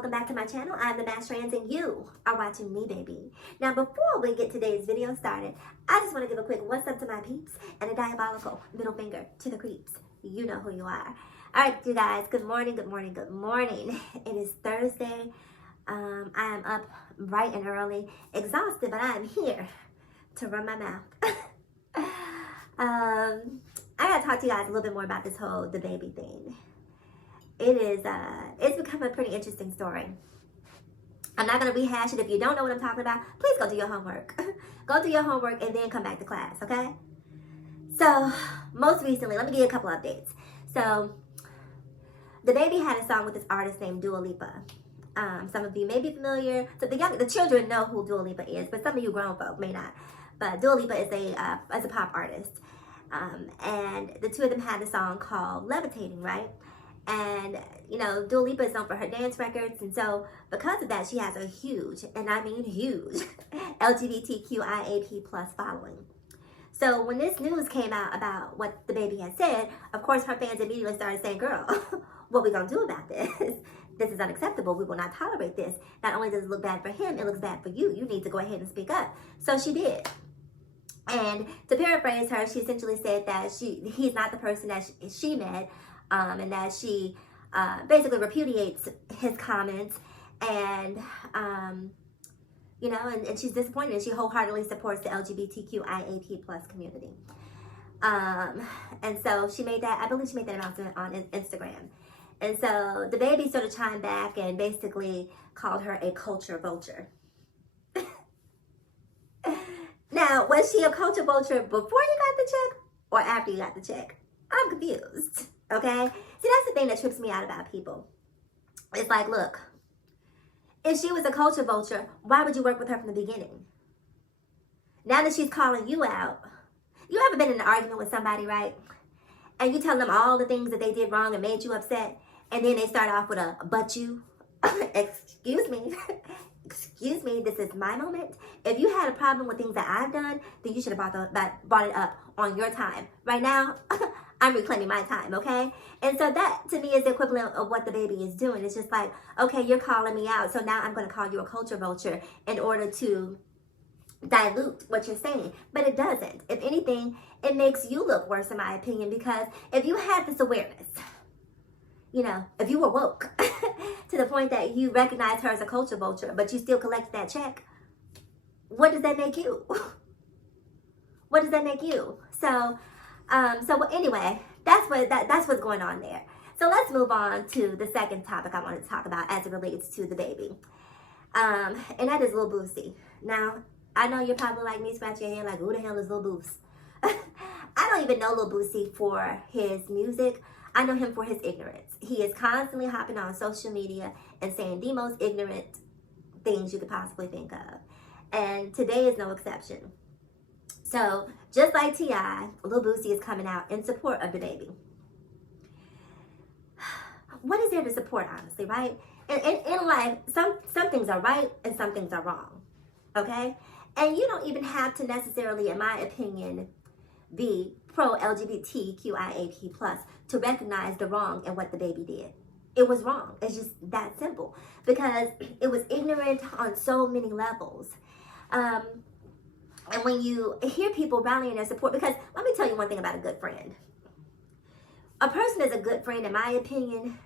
welcome back to my channel. I'm the Mass Trans and you are watching me, baby. Now, before we get today's video started, I just want to give a quick what's up to my peeps and a diabolical middle finger to the creeps. You know who you are. All right, you guys, good morning, good morning, good morning. It is Thursday. I am up bright and early, exhausted, but I am here to run my mouth. I gotta talk to you guys a little bit more about this whole the baby thing. It's become a pretty interesting story. I'm not gonna rehash it. If you don't know what I'm talking about, please go do your homework. Go do your homework and then come back to class, okay? So, most recently, let me give you a couple updates. So, the baby had a song with this artist named Dua Lipa. Some of you may be familiar. So the children know who Dua Lipa is, but some of you grown folk may not. But Dua Lipa is a pop artist. And the two of them had a song called Levitating, right? And, you know, Dua Lipa is known for her dance records. And so because of that, she has a huge, and I mean huge, LGBTQIAP+ following. So when this news came out about what the baby had said, of course, her fans immediately started saying, girl, what we gonna do about this? This is unacceptable. We will not tolerate this. Not only does it look bad for him, it looks bad for you. You need to go ahead and speak up. So she did. And to paraphrase her, she essentially said that he's not the person that she met, and that she basically repudiates his comments, and you know, and she's disappointed, and she wholeheartedly supports the LGBTQIAP+ community. And so she made that, I believe she made that announcement on Instagram. And so the baby sort of chimed back and basically called her a culture vulture. Now, was she a culture vulture before you got the check or after you got the check? I'm confused, okay? See, that's the thing that trips me out about people. It's like, look, if she was a culture vulture, why would you work with her from the beginning? Now that she's calling you out, you ever been in an argument with somebody, right? And you tell them all the things that they did wrong and made you upset, and then they start off with a, but you, excuse me, excuse me, this is my moment. If you had a problem with things that I've done, then you should have brought it up on your time. Right now, I'm reclaiming my time, okay? And so that, to me, is the equivalent of what the baby is doing. It's just like, okay, you're calling me out, so now I'm going to call you a culture vulture in order to dilute what you're saying. But it doesn't. If anything, it makes you look worse, in my opinion, because if you had this awareness, you know, if you were woke to the point that you recognize her as a culture vulture, but you still collect that check, what does that make you? What does that make you? So anyway, that's what's going on there. So let's move on to the second topic I wanted to talk about as it relates to the baby. And that is Lil Boosie. Now, I know you're probably like me, scratch your head like, who the hell is Lil Boosie? I don't even know Lil Boosie for his music. I know him for his ignorance. He is constantly hopping on social media and saying the most ignorant things you could possibly think of. And today is no exception. So, just like T.I., Lil Boosie is coming out in support of the baby. What is there to support, honestly, right? In life, some things are right and some things are wrong, okay? And you don't even have to necessarily, in my opinion, be pro-LGBTQIAP+ to recognize the wrong in what the baby did. It was wrong. It's just that simple. Because it was ignorant on so many levels. And when you hear people rallying their support, because let me tell you one thing about a good friend. A person is a good friend, in my opinion,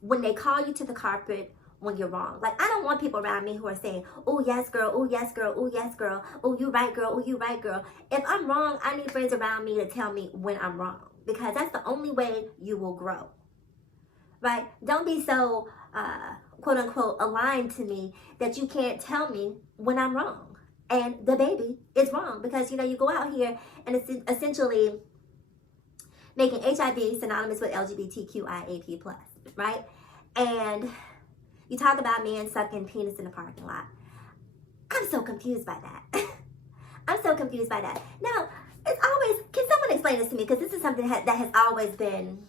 when they call you to the carpet when you're wrong. Like, I don't want people around me who are saying, oh, yes, girl, oh, yes, girl, oh, yes, girl, oh, you right, girl, oh, you right, girl. If I'm wrong, I need friends around me to tell me when I'm wrong, because that's the only way you will grow, right? Don't be so, quote unquote, aligned to me that you can't tell me when I'm wrong. And the baby is wrong because, you know, you go out here and it's essentially making HIV synonymous with LGBTQIAP+, right? And you talk about men sucking penis in the parking lot. I'm so confused by that. I'm so confused by that. Now, it's always, can someone explain this to me? Because this is something that has always been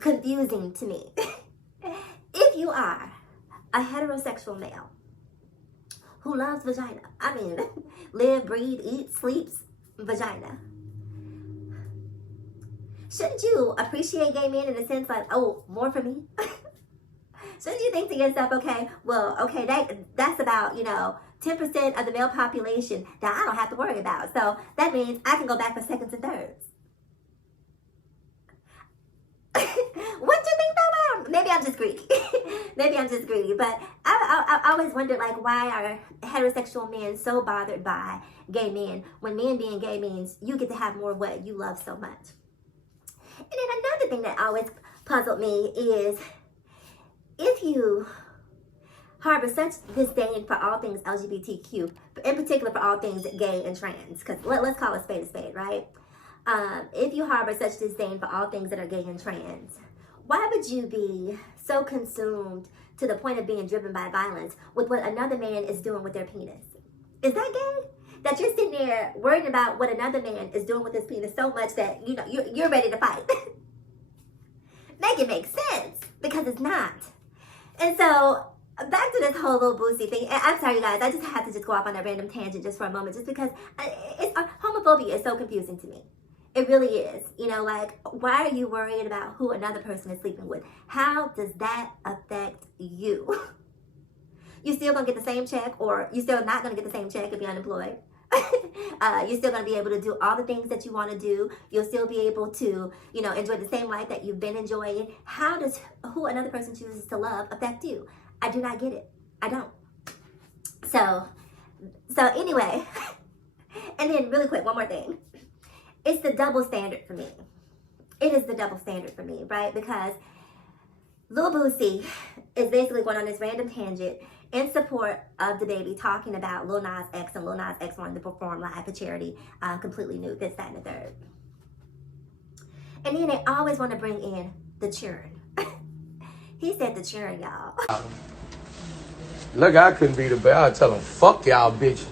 confusing to me. If you are a heterosexual male who loves vagina, I mean, live, breathe, eat, sleeps vagina, shouldn't you appreciate gay men in the sense like, oh, more for me? Shouldn't you think to yourself, okay, well, okay, that's about, 10% of the male population that I don't have to worry about. So that means I can go back for seconds and thirds. What you think though, Maybe I'm just greedy. Maybe I'm just greedy. But I always wondered, like, why are heterosexual men so bothered by gay men when men being gay means you get to have more of what you love so much. And then another thing that always puzzled me is if you harbor such disdain for all things LGBTQ, in particular for all things gay and trans, because let's call a spade, right? If you harbor such disdain for all things that are gay and trans, why would you be so consumed to the point of being driven by violence with what another man is doing with their penis? Is that gay? That you're sitting there worrying about what another man is doing with his penis so much that you're ready to fight. Make it make sense, because it's not. And so back to this whole Lil Boosie thing. I'm sorry, you guys. I just had to just go off on that random tangent just for a moment, just because homophobia is so confusing to me. It really is. Like, why are you worried about who another person is sleeping with? How does that affect you? You still gonna get the same check, or you still not gonna get the same check if you're unemployed? You're still gonna be able to do all the things that you want to do. You'll still be able to, enjoy the same life that you've been enjoying. How does who another person chooses to love affect you? I do not get it. I don't. So anyway, and then really quick, one more thing. It's the double standard for me. It is the double standard for me, right? Because Lil Boosie is basically going on this random tangent in support of the baby, talking about Lil Nas X and Lil Nas X wanting to perform live for charity, completely nude, this, that, and the third. And then they always want to bring in the churn. He said the churn, y'all. Look, I couldn't be the best. I'd tell him, fuck y'all, bitch.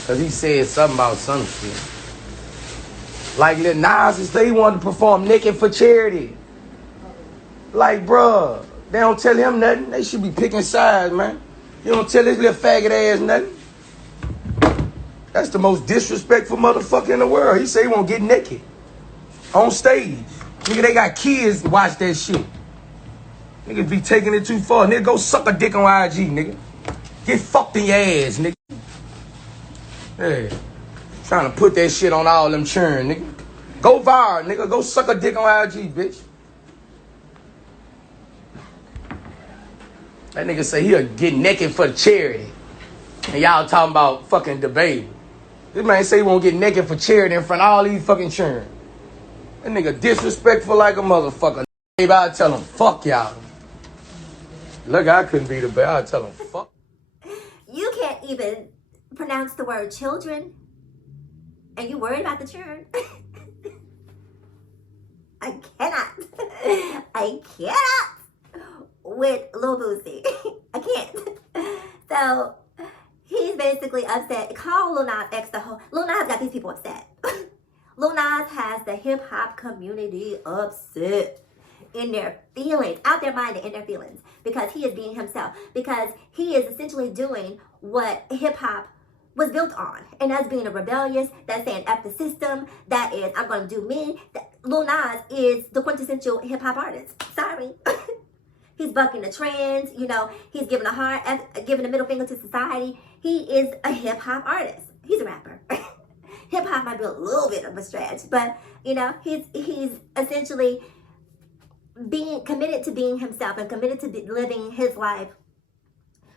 Because he said something about some shit. Like Lil Nas said he wanted to perform naked for charity. Like, bruh, they don't tell him nothing. They should be picking sides, man. You don't tell this little faggot ass nothing. That's the most disrespectful motherfucker in the world. He said he won't get naked on stage. Nigga, they got kids to watch that shit. Niggas be taking it too far. Nigga, go suck a dick on IG, nigga. Get fucked in your ass, nigga. Hey, trying to put that shit on all them churn, nigga. Go viral, nigga. Go suck a dick on IG, bitch. That nigga say he'll get naked for charity. And y'all talking about fucking debate. This man say he won't get naked for charity in front of all these fucking churn. That nigga disrespectful like a motherfucker. I'd tell him, fuck y'all. Look, I couldn't be the best. I'd tell him, fuck. You can't even pronounce the word children, and you worried about the churn. I cannot with Lil Boosie. I can't. So he's basically upset. Call Lil Nas X the whole. Lil Nas got these people upset. Lil Nas has the hip hop community upset. In their feelings, out their mind and in their feelings, because he is being himself, because he is essentially doing what hip hop was built on, and that's being a rebellious, that's saying F the system, that is I'm gonna do me. Lil Nas is the quintessential hip hop artist. Sorry. He's bucking the trends, he's giving giving a middle finger to society. He is a hip hop artist. He's a rapper. Hip hop might be a little bit of a stretch, but he's essentially being committed to being himself and committed to living his life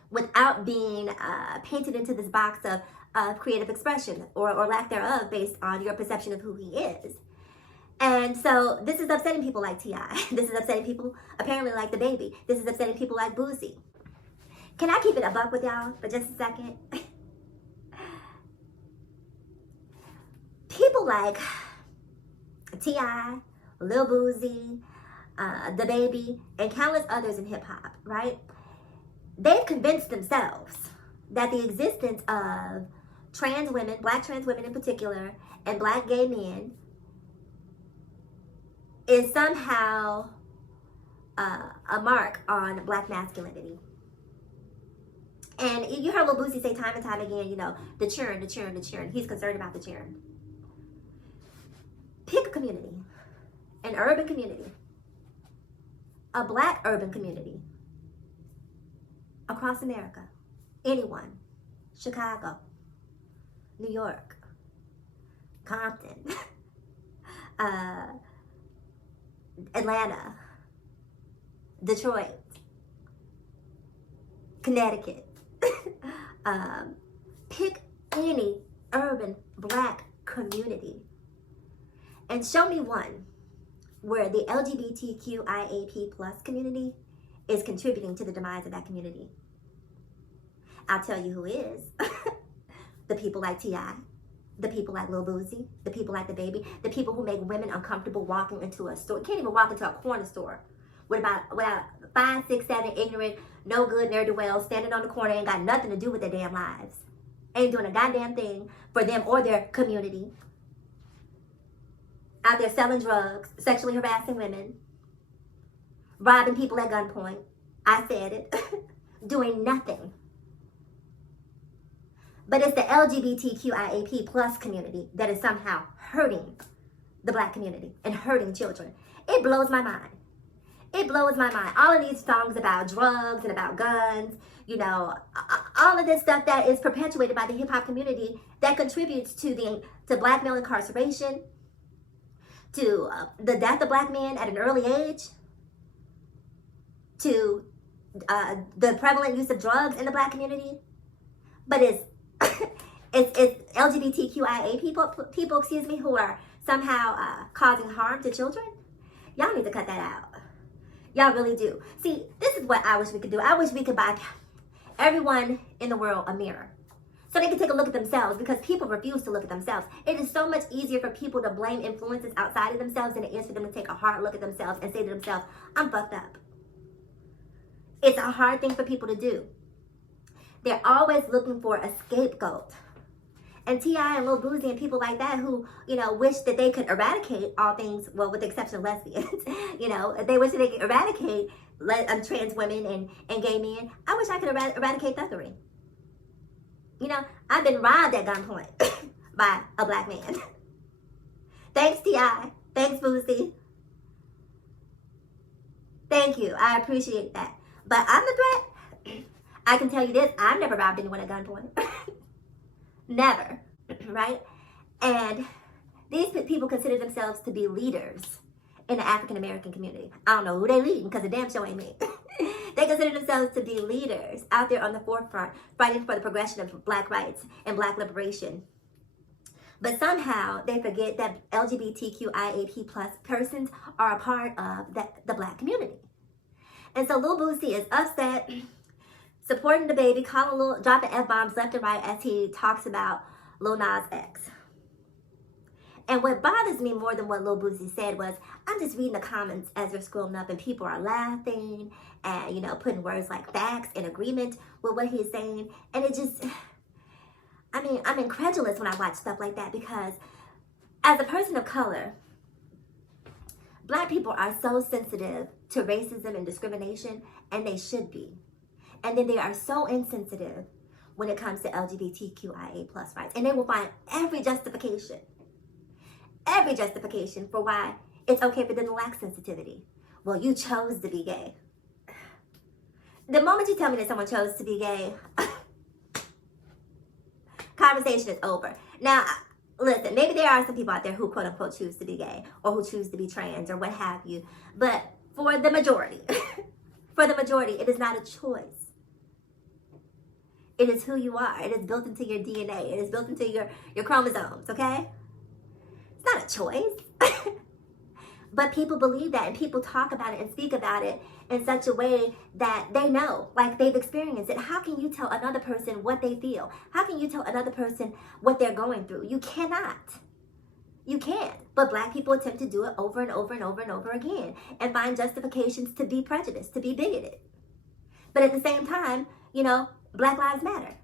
without being painted into this box of creative expression or lack thereof based on your perception of who he is. And so this is upsetting people like T.I. This is upsetting people apparently like the baby. This is upsetting people like Boosie. Can I keep it a buck with y'all for just a second? People like T.I., Lil Boosie, the baby, and countless others in hip-hop, right? They've convinced themselves that the existence of trans women, black trans women in particular, and black gay men is somehow a mark on black masculinity. And you heard Lil Boosie say time and time again, the churn. He's concerned about the churn. Pick a community, an urban community, a black urban community across America, anyone, Chicago, New York, Compton, Atlanta, Detroit, Connecticut. Pick any urban black community and show me one where the LGBTQIAP plus community is contributing to the demise of that community. I'll tell you who is. The people like T.I., the people like Lil Boosie, the people like the baby, the people who make women uncomfortable walking into a store. You can't even walk into a corner store without 5, 6, 7 ignorant, no good, ne'er-do-well standing on the corner, ain't got nothing to do with their damn lives. Ain't doing a goddamn thing for them or their community. Out there selling drugs, sexually harassing women, robbing people at gunpoint. I said it. Doing nothing. But it's the LGBTQIAP plus community that is somehow hurting the black community and hurting children. It blows my mind. It blows my mind. All of these songs about drugs and about guns, you know, all of this stuff that is perpetuated by the hip hop community that contributes to black male incarceration, to the death of black men at an early age, to the prevalent use of drugs in the black community. But it's LGBTQIA people, excuse me, who are somehow causing harm to children. Y'all need to cut that out. Y'all really do. See, this is what I wish we could do. I wish we could buy everyone in the world a mirror so they can take a look at themselves, because people refuse to look at themselves. It is so much easier for people to blame influences outside of themselves than it is for them to take a hard look at themselves and say to themselves, I'm fucked up. It's a hard thing for people to do. They're always looking for a scapegoat. And T.I. and Lil Boosie and people like that who, you know, wish that they could eradicate all things, well, with the exception of lesbians, you know, they wish that they could eradicate trans women and gay men. I wish I could eradicate thuggery. You know, I've been robbed at gunpoint by a black man. Thanks, T.I. Thanks, Boosie. Thank you. I appreciate that. But I'm the threat. I can tell you this. I've never robbed anyone at gunpoint. Never, right? And these people consider themselves to be leaders in the African American community. I don't know who they leading, because the damn show ain't me. They consider themselves to be leaders out there on the forefront, fighting for the progression of black rights and black liberation. But somehow they forget that LGBTQIAP plus persons are a part of the black community. And so Lil Boosie is upset, supporting the baby, dropping F-bombs left and right as he talks about Lil Nas X. And what bothers me more than what Lil Boosie said was, I'm just reading the comments as they're scrolling up and people are laughing and, you know, putting words like facts in agreement with what he's saying. And it just, I mean, I'm incredulous when I watch stuff like that, because as a person of color, black people are so sensitive to racism and discrimination, and they should be. And then they are so insensitive when it comes to LGBTQIA plus rights. And they will find every justification for why it's okay for them to lack sensitivity. Well, you chose to be gay. The moment you tell me that someone chose to be gay, conversation is over. Now, listen, maybe there are some people out there who quote unquote choose to be gay or who choose to be trans or what have you. But for the majority, it is not a choice. It is who you are. It is built into your DNA. It is built into your chromosomes, okay? It's not a choice. But people believe that, and people talk about it and speak about it in such a way that they know, like they've experienced it. How can you tell another person what they feel? How can you tell another person what they're going through? You cannot. You can't. But black people attempt to do it over and over and over and over again and find justifications to be prejudiced, to be bigoted. But at the same time, you know, Black Lives Matter.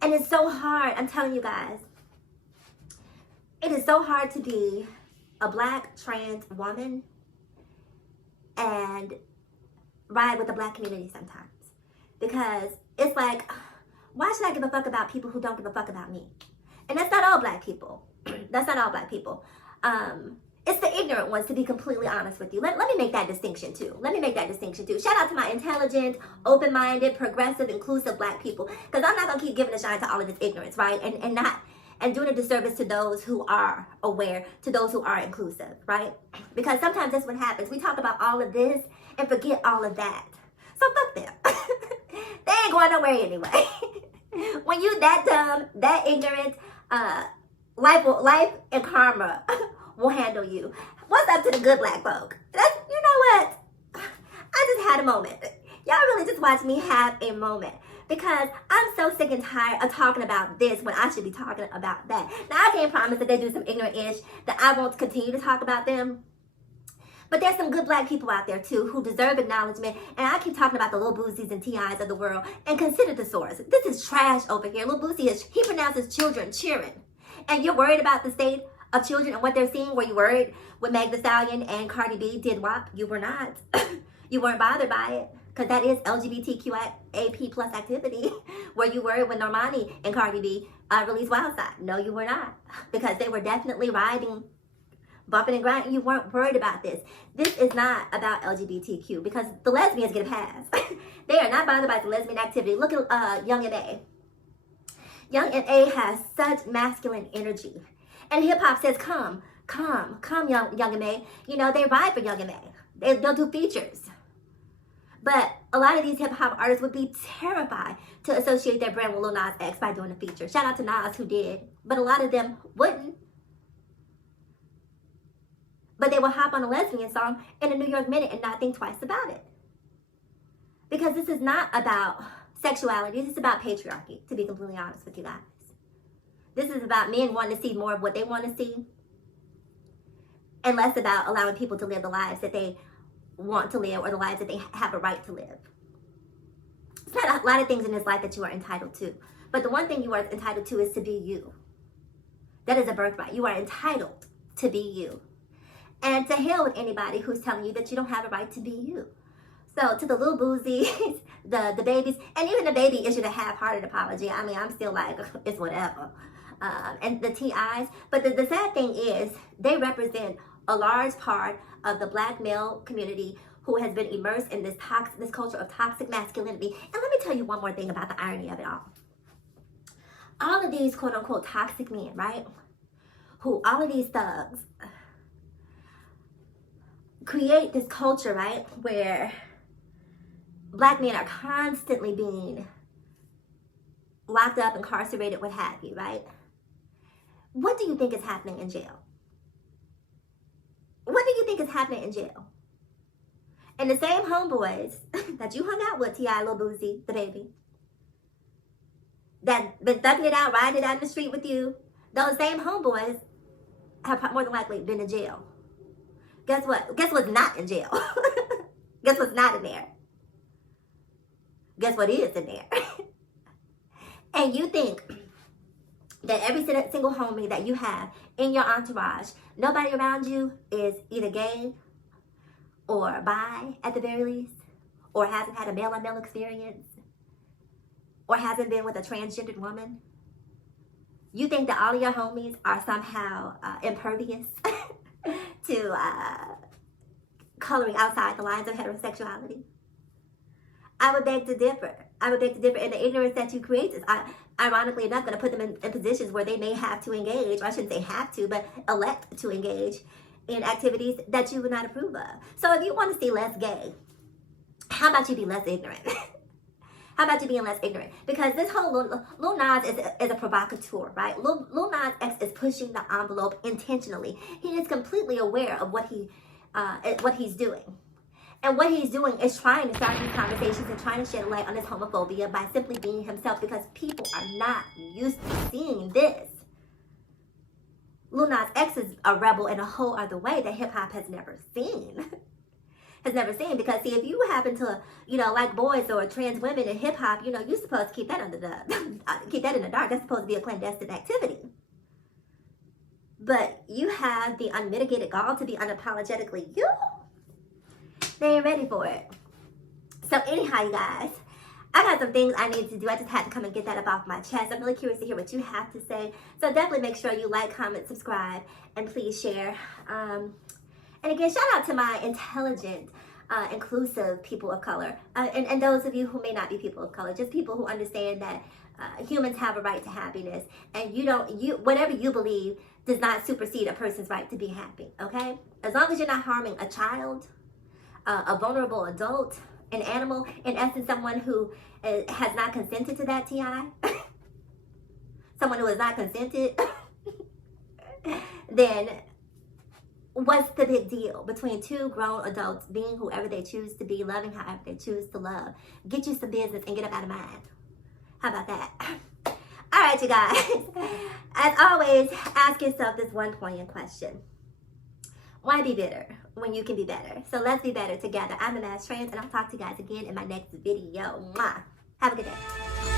And it's so hard, I'm telling you guys, it is so hard to be a black trans woman and ride with the black community sometimes. Because it's like, why should I give a fuck about people who don't give a fuck about me? And that's not all black people. That's not all black people. It's the ignorant ones, to be completely honest with you. Let me make that distinction too. Shout out to my intelligent, open-minded, progressive, inclusive black people. Because I'm not going to keep giving a shine to all of this ignorance, right? And doing a disservice to those who are aware, to those who are inclusive, right? Because sometimes that's what happens. We talk about all of this and forget all of that. So fuck them. They ain't going nowhere anyway. When you that dumb, that ignorant, life and karma will handle you. What's up to the good black folk? You know what? I just had a moment. Y'all really just watch me have a moment. Because I'm so sick and tired of talking about this when I should be talking about that. Now, I can't promise that they do some ignorant-ish that I won't continue to talk about them. But there's some good black people out there, too, who deserve acknowledgement. And I keep talking about the Lil Boosies and T.I.s of the world. And consider the source. This is trash over here. Lil Boosie, he pronounces children cheering. And you're worried about the state of children and what they're seeing? Were you worried when Meg Thee Stallion and Cardi B did WAP? You were not. You weren't bothered by it. Because that is LGBTQIA+ plus activity. Were you worried when Normani and Cardi B released Wild Side? No, you were not. Because they were definitely riding, bumping and grinding. You weren't worried about this. This is not about LGBTQ. Because the lesbians get a pass. They are not bothered by the lesbian activity. Look at Young M.A. Young M.A. has such masculine energy. And hip-hop says, come, Young M.A. You know, they ride for Young M.A. They'll do features. But a lot of these hip-hop artists would be terrified to associate their brand with Lil Nas X by doing a feature. Shout out to Nas, who did. But a lot of them wouldn't. But they will hop on a lesbian song in a New York Minute and not think twice about it. Because this is not about sexuality. This is about patriarchy, to be completely honest with you guys. This is about men wanting to see more of what they want to see. And less about allowing people to live the lives that they want to live or the lives that they have a right to live. There's not a lot of things in this life that you are entitled to. But the one thing you are entitled to is to be you. That is a birthright. You are entitled to be you. And to hell with anybody who's telling you that you don't have a right to be you. So to the Lil Boosies, the babies, and even the baby issued a half-hearted apology. I mean, I'm still like, it's whatever. And the T.I.s. But the sad thing is, they represent a large part of the black male community who has been immersed in this culture of toxic masculinity. And let me tell you one more thing about the irony of it all. All of these quote-unquote toxic men, right? All of these thugs create this culture, right? Where black men are constantly being locked up, incarcerated, what have you, right? What do you think is happening in jail? What do you think is happening in jail? And the same homeboys that you hung out with, T.I., Lil Boosie, the baby, that been thugging it out, riding it out in the street with you, those same homeboys have more than likely been in jail. Guess what? Guess what's not in jail? Guess what's not in there? Guess what is in there? And you think that every single homie that you have in your entourage, nobody around you is either gay or bi at the very least, or hasn't had a male-on-male experience, or hasn't been with a transgendered woman. You think that all of your homies are somehow impervious to coloring outside the lines of heterosexuality? I would beg to differ. And the ignorance that you create is, ironically enough, going to put them in positions where they may have to engage, or I shouldn't say have to, but elect to engage in activities that you would not approve of. So if you want to see less gay, how about you be less ignorant? How about you being less ignorant? Because this whole Lil Nas is a provocateur, right? Lil Nas X is pushing the envelope intentionally. He is completely aware of what he's doing. And what he's doing is trying to start these conversations and trying to shed a light on his homophobia by simply being himself, because people are not used to seeing this. Lil Nas X is a rebel in a whole other way that hip-hop has never seen. Because see, if you happen to, like boys or trans women in hip-hop, you're supposed to keep that keep that in the dark. That's supposed to be a clandestine activity. But you have the unmitigated gall to be unapologetically you. They ain't ready for it. So anyhow, you guys, I got some things I need to do. I just had to come and get that up off my chest. I'm really curious to hear what you have to say. So definitely make sure you like, comment, subscribe, and please share. And again, shout out to my intelligent, inclusive people of color. And those of you who may not be people of color, just people who understand that humans have a right to happiness. And whatever you believe does not supersede a person's right to be happy, okay? As long as you're not harming a child, a vulnerable adult, an animal, in essence, someone who has not consented to that TI, someone who has not consented, then what's the big deal between two grown adults being whoever they choose to be, loving however they choose to love? Get you some business and get up out of mine. How about that? All right, you guys. As always, ask yourself this one poignant question. Why be bitter when you can be better? So let's be better together. I'm the Mass Trans, and I'll talk to you guys again in my next video. Mwah. Have a good day.